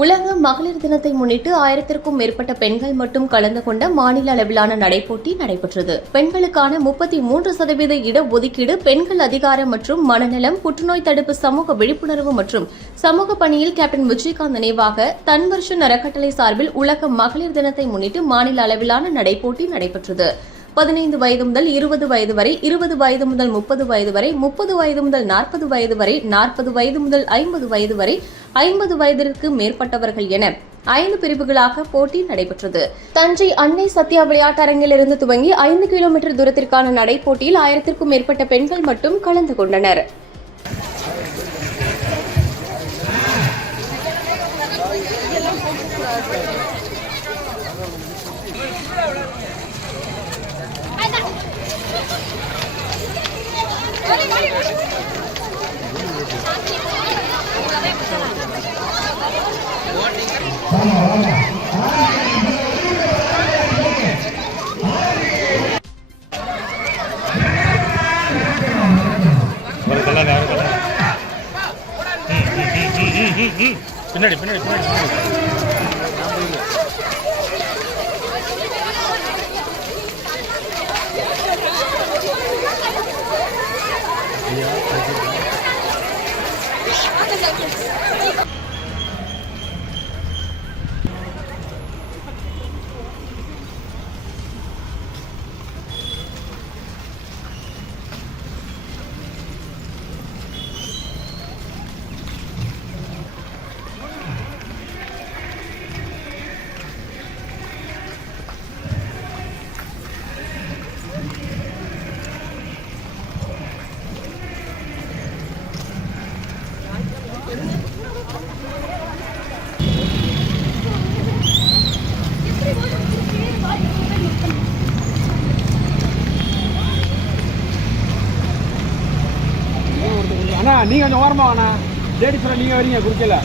உலக மகளிர் தினத்தை முன்னிட்டு 1000க்கும் மேற்பட்ட பெண்கள் மட்டும் கலந்து கொண்ட மாநில அளவிலான நடைப்போட்டி நடைபெற்றது. பெண்களுக்கான 33% இடஒதுக்கீடு, பெண்கள் அதிகாரம் மற்றும் மனநலம், புற்றுநோய் தடுப்பு, சமூக விழிப்புணர்வு மற்றும் சமூக பணியில் கேப்டன் விஜயகாந்த் நினைவாக தன்வர்ஷன் அறக்கட்டளை சார்பில் உலக மகளிர் தினத்தை முன்னிட்டு மாநில அளவிலான நடைப்போட்டி நடைபெற்றது. 15 வயது முதல் 20 வயது வரை, 20 வயது முதல் 30 வயது வரை, 30 வயது முதல் 40 வயது வரை, 40 வயது முதல் 50 வயது வரை, 50 வயதிற்கு மேற்பட்டவர்கள் என 5 பிரிவுகளாக போட்டி நடைபெற்றது. தஞ்சை அன்னை சத்யா விளையாட்டரங்கிலிருந்து துவங்கி 5 கிலோமீட்டர் தூரத்திற்கான நடைப்போட்டியில் 1000க்கும் மேற்பட்ட பெண்கள் மட்டும் கலந்து கொண்டனர். பின்னாடி பின்னாடி பின்னாடி அண்ணா, நீங்க கொஞ்சம் ஓரமா வாண்ணா. லேடிஸ் நீங்க வரீங்க குறுக்கல.